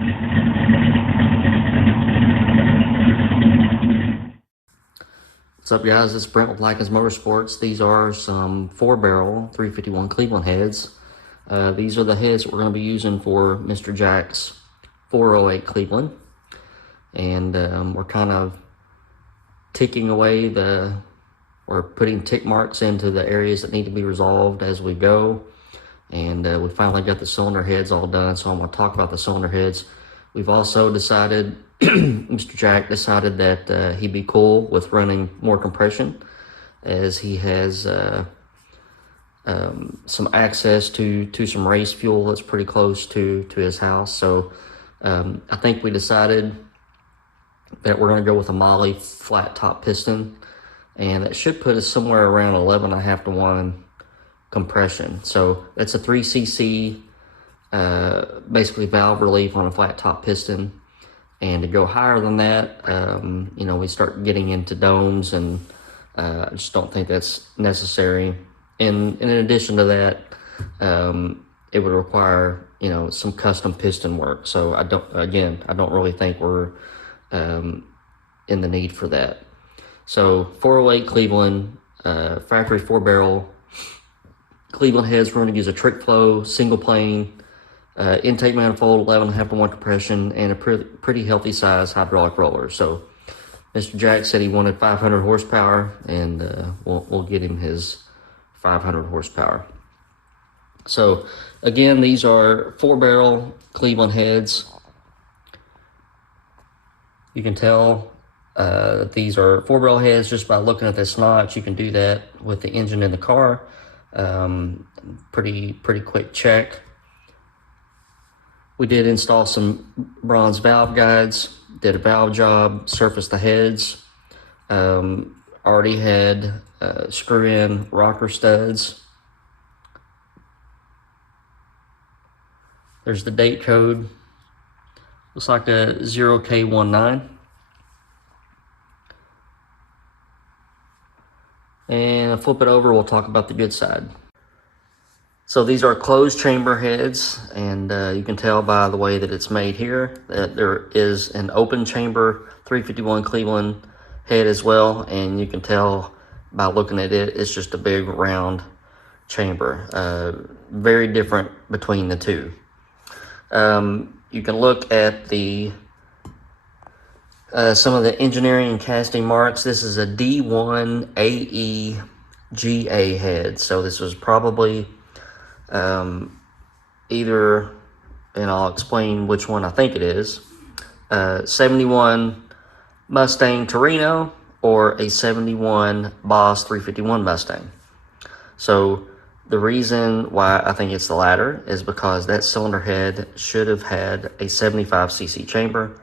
What's up, guys? It's Brent with Lykins Motorsports. These are some 4-barrel 351 Cleveland heads. These are the heads that we're going to be using for Mr. Jack's 408 Cleveland. And we're kind of ticking away or putting tick marks into the areas that need to be resolved as we go. And we finally got the cylinder heads all done, so I'm going to talk about the cylinder heads. We've also decided, Mr. Jack decided that he'd be cool with running more compression, as he has some access to some race fuel that's pretty close to his house. So I think we decided that we're going to go with a Molly flat top piston, and that should put us somewhere around 11.5 to 1 compression. So that's a 3cc basically valve relief on a flat top piston. And to go higher than that, you know, we start getting into domes, and I just don't think that's necessary. And in addition to that, it would require, you know, some custom piston work. So I don't really think we're in the need for that. So 408 Cleveland, factory 4-barrel Cleveland heads. We're going to use a trick flow single plane intake manifold, 11.5 to 1 compression, and a pretty healthy size hydraulic roller. So Mr. Jack said he wanted 500 horsepower, and we'll get him his 500 horsepower. So again, these are 4-barrel Cleveland heads. You can tell that these are 4-barrel heads just by looking at this notch. You can do that with the engine in the car. Pretty quick check. We did install some bronze valve guides, did a valve job, surfaced the heads. Already had screw-in rocker studs. There's the date code. Looks like a 0K19. And I'll flip it over, we'll talk about the good side. So these are closed chamber heads, and you can tell by the way that it's made here that there is an open chamber 351 Cleveland head as well, and you can tell by looking at it, it's just a big round chamber. Very different between the two. You can look at the some of the engineering and casting marks. This is a D1 AEGA head, so this was probably either, and I'll explain which one I think it is, 71 Mustang Torino or a 71 Boss 351 Mustang. So the reason why I think it's the latter is because that cylinder head should have had a 75cc chamber.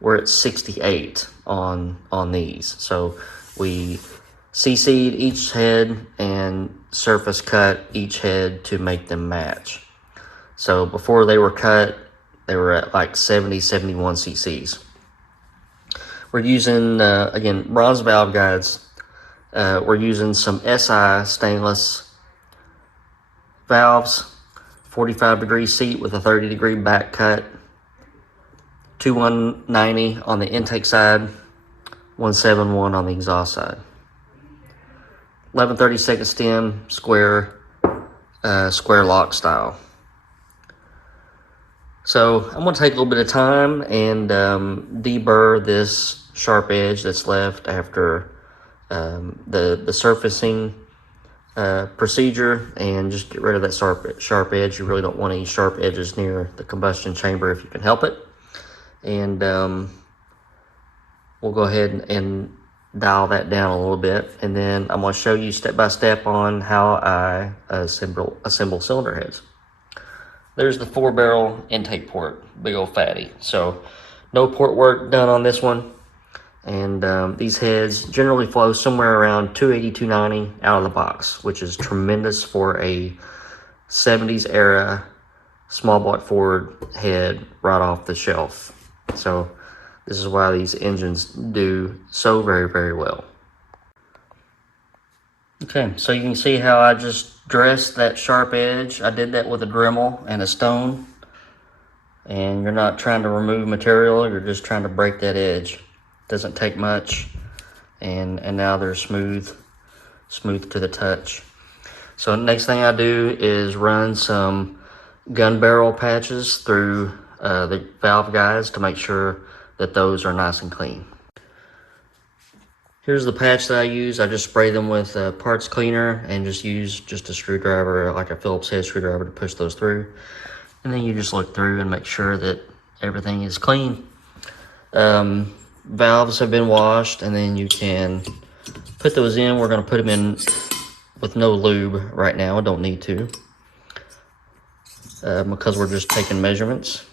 We're at 68 on these. So we CC'd each head and surface cut each head to make them match. So before they were cut, they were at like 70, 71 cc's. We're using, again, bronze valve guides. We're using some SI stainless valves, 45-degree seat with a 30-degree back cut, 2190 on the intake side, 171 on the exhaust side. 11/32 stem, square lock style. So I'm going to take a little bit of time and deburr this sharp edge that's left after the surfacing procedure, and just get rid of that sharp edge. You really don't want any sharp edges near the combustion chamber if you can help it. And we'll go ahead and dial that down a little bit, and then I'm going to show you step by step on how I assemble cylinder heads. There's the 4-barrel intake port, big old fatty. So no port work done on this one, and these heads generally flow somewhere around 280, 290 out of the box, which is tremendous for a 70s era small block Ford head right off the shelf. So this is why these engines do so very, very well. Okay, so you can see how I just dressed that sharp edge. I did that with a Dremel and a stone. and you're not trying to remove material, you're just trying to break that edge. Doesn't take much, and now they're smooth to the touch. So next thing I do is run some gun barrel patches through the valve guides to make sure that those are nice and clean. Here's the patch that I use. I just spray them with parts cleaner and just use a screwdriver, like a Phillips head screwdriver, to push those through. And then you just look through and make sure that everything is clean. Valves have been washed, and then you can put those in. We're going to put them in with no lube right now. I don't need to, because we're just taking measurements.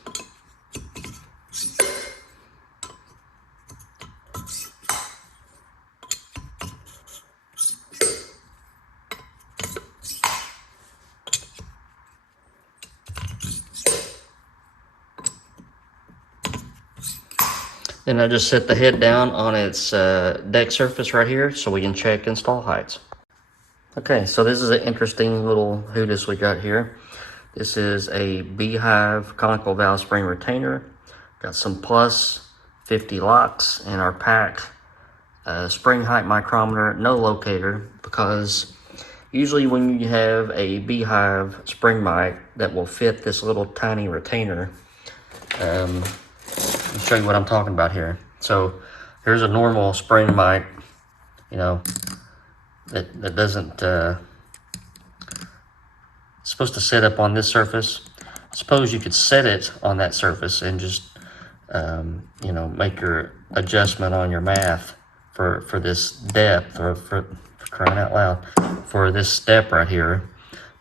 Then I just set the head down on its deck surface right here so we can check install heights. Okay, so this is an interesting little hoodus we got here. This is a Beehive conical valve spring retainer. Got some plus 50 locks in our pack. Spring height micrometer, no locator, because usually when you have a Beehive spring mic that will fit this little tiny retainer, let me show you what I'm talking about here. So here's a normal spring mic, you know, that doesn't, it's supposed to set up on this surface. Suppose you could set it on that surface and just, you know, make your adjustment on your math for this depth, or for crying out loud, for this step right here.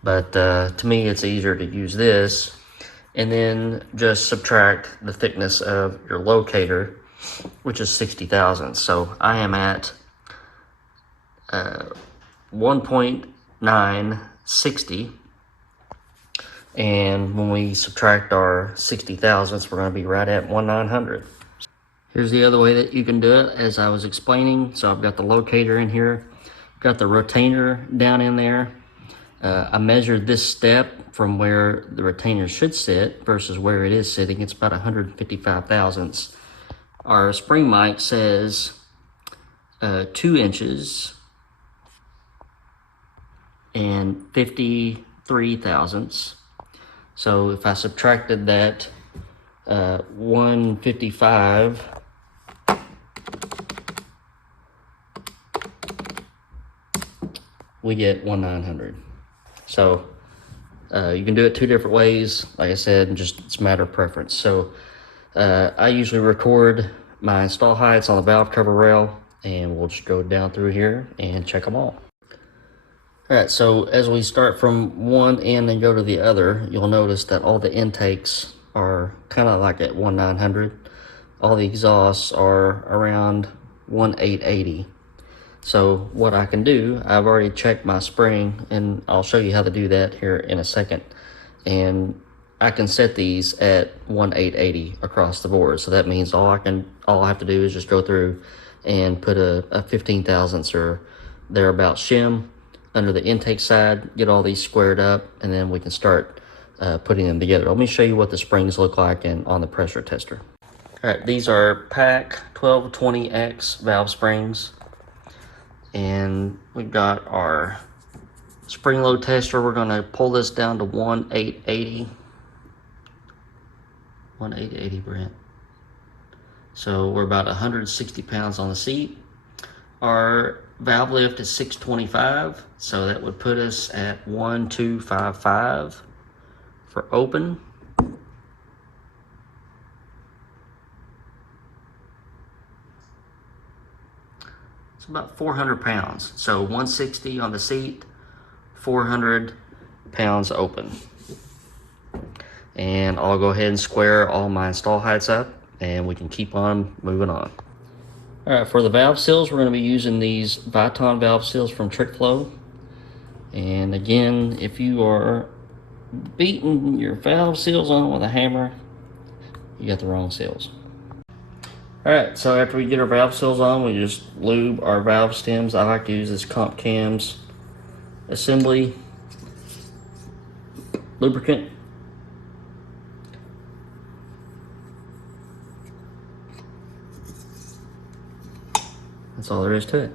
But to me, it's easier to use this, and then just subtract the thickness of your locator, which is 60 thousandths. So I am at 1.960, and when we subtract our 60 thousandths, we're going to be right at 1/900. Here's the other way that you can do it, as I was explaining. So I've got the locator in here, got the retainer down in there. I measured this step from where the retainer should sit versus where it is sitting. It's about 155 thousandths. Our spring mic says 2 inches and 53 thousandths. So if I subtracted that 155, we get 1/900. So you can do it 2 different ways. Like I said, just it's a matter of preference. So I usually record my install heights on the valve cover rail, and we'll just go down through here and check them all. All right, so as we start from one end and go to the other, you'll notice that all the intakes are kind of like at 1/900. All the exhausts are around 1/880. So what I can do, I've already checked my spring, and I'll show you how to do that here in a second. And I can set these at 1/880 across the board. So that means all I have to do is just go through and put a 15 thousandths or thereabout shim under the intake side, get all these squared up, and then we can start putting them together. Let me show you what the springs look like on the pressure tester. All right, these are PAC 1220X valve springs. And we've got our spring load tester. We're going to pull this down to 1/880. 1/880, Brent. So we're about 160 pounds on the seat. Our valve lift is 625, so that would put us at 1255 for open. It's about 400 pounds. So 160 on the seat, 400 pounds open. And I'll go ahead and square all my install heights up, and we can keep on moving on. All right, for the valve seals, we're going to be using these Viton valve seals from TrickFlow. And again, if you are beating your valve seals on with a hammer, you got the wrong seals. All right, so after we get our valve seals on, we just lube our valve stems. I like to use this Comp Cams assembly lubricant. That's all there is to it.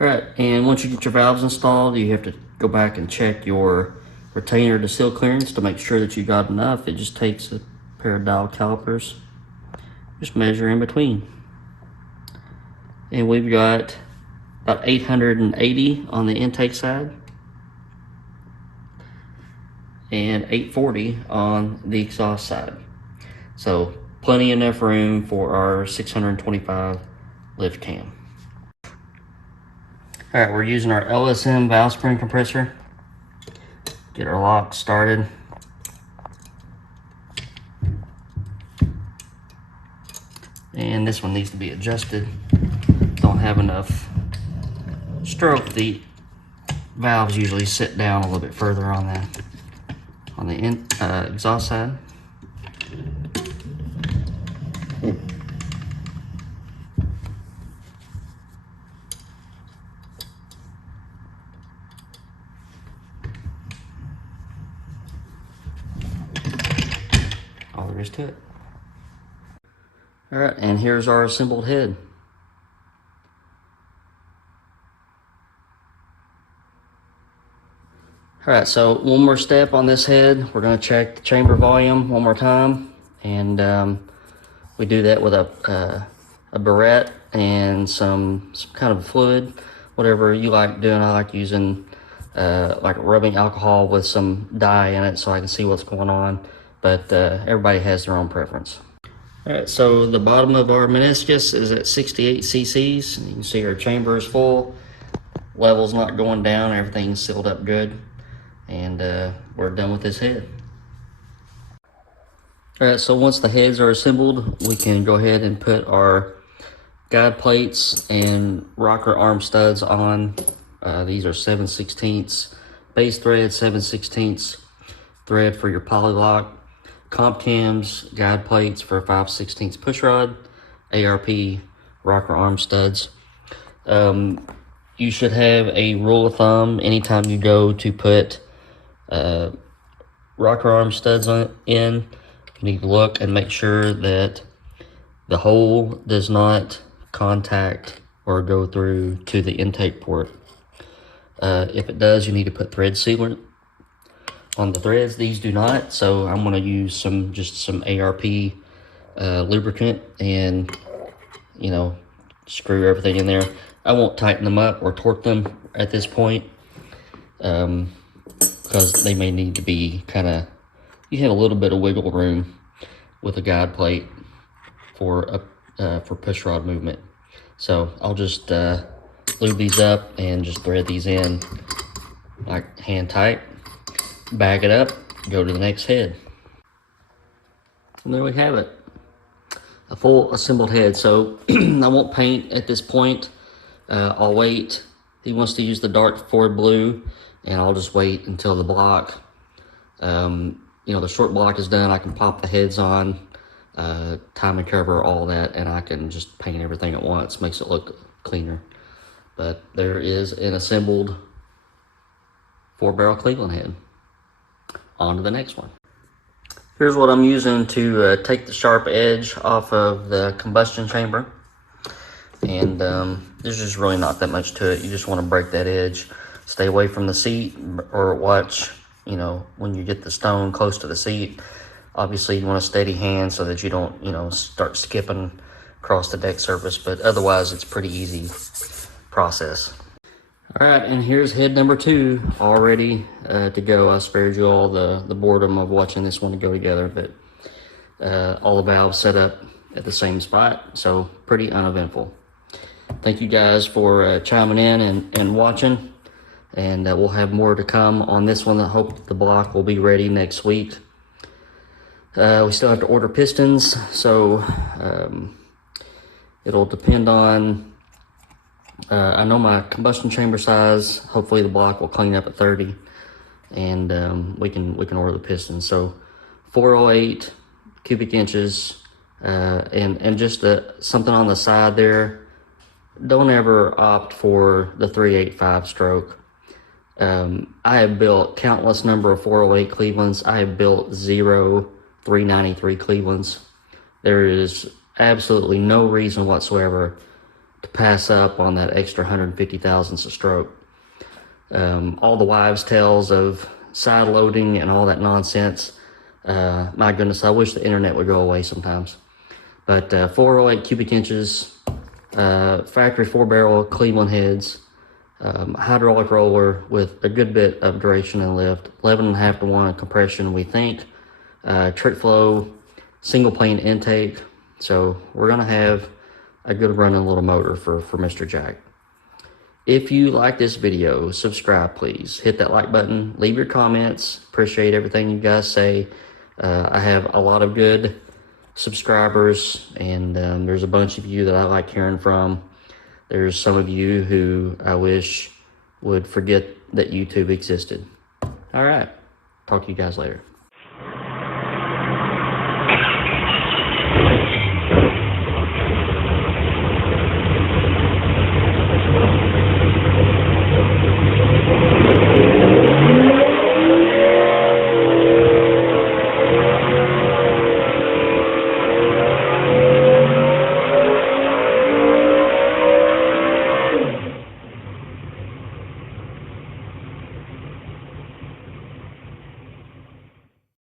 All right, and once you get your valves installed, you have to go back and check your retainer to seal clearance to make sure that you got enough. It just takes a pair of dial calipers. Just measure in between. And we've got about 880 on the intake side and 840 on the exhaust side. So plenty enough room for our 625 lift cam. All right, we're using our LSM valve spring compressor. Get our lock started. And this one needs to be adjusted. Don't have enough stroke. The valves usually sit down a little bit further on the exhaust side. All there is to it. All right, and here's our assembled head. All right, so one more step on this head. We're gonna check the chamber volume one more time. And we do that with a barrette and some kind of fluid, whatever you like doing. I like using like rubbing alcohol with some dye in it so I can see what's going on. But everybody has their own preference. All right, so the bottom of our meniscus is at 68 cc's. You can see our chamber is full. Level's not going down, everything's sealed up good. And we're done with this head. All right, so once the heads are assembled, we can go ahead and put our guide plates and rocker arm studs on. These are 7/16 base thread, 7/16 thread for your poly lock, comp cams, guide plates for 5/16 push rod, ARP rocker arm studs. You should have a rule of thumb anytime you go to put rocker arm studs in. You need to look and make sure that the hole does not contact or go through to the intake port. If it does, you need to put thread sealant on the threads. These do not, so I'm going to use just some ARP lubricant and, you know, screw everything in there. I won't tighten them up or torque them at this point because they may need to be you have a little bit of wiggle room with a guide plate for push rod movement. So I'll just lube these up and just thread these in like hand tight, bag it up, go to the next head. And there we have it, a full assembled head. So I won't paint at this point. I'll wait. He wants to use the dark forward blue, and I'll just wait until the block, you know, the short block is done. I can pop the heads on, time and cover, all that, and I can just paint everything at once. Makes it look cleaner. But there is an assembled 4-barrel Cleveland head. On to the next one. Here's what I'm using to take the sharp edge off of the combustion chamber. And there's just really not that much to it. You just want to break that edge. Stay away from the seat, or watch, you know, when you get the stone close to the seat. Obviously, you want a steady hand so that you don't, you know, start skipping across the deck surface. But otherwise, it's pretty easy process. All right, and here's head number 2 all ready to go. I spared you all the boredom of watching this one go together, but all the valves set up at the same spot, so pretty uneventful. Thank you guys for chiming in and watching, and we'll have more to come on this one. I hope the block will be ready next week. We still have to order pistons, so it'll depend on, I know my combustion chamber size. Hopefully the block will clean up at 30, and we can order the pistons. So 408 cubic inches, and just something on the side there. Don't ever opt for the 385 stroke. I have built countless number of 408 Clevelands. I have built 0 393 Clevelands. There is absolutely no reason whatsoever to pass up on that extra 150 thousandths of stroke. All the wives' tales of side loading and all that nonsense. My goodness, I wish the internet would go away sometimes. But 408 cubic inches, factory 4-barrel Cleveland heads, hydraulic roller with a good bit of duration and lift, 11.5 to 1 compression, we think. Trick flow, single plane intake. So we're going to have a good running little motor for Mr. Jack. If you like this video, subscribe, please. Hit that like button. Leave your comments. Appreciate everything you guys say. I have a lot of good subscribers, and there's a bunch of you that I like hearing from. There's some of you who I wish would forget that YouTube existed. All right. Talk to you guys later.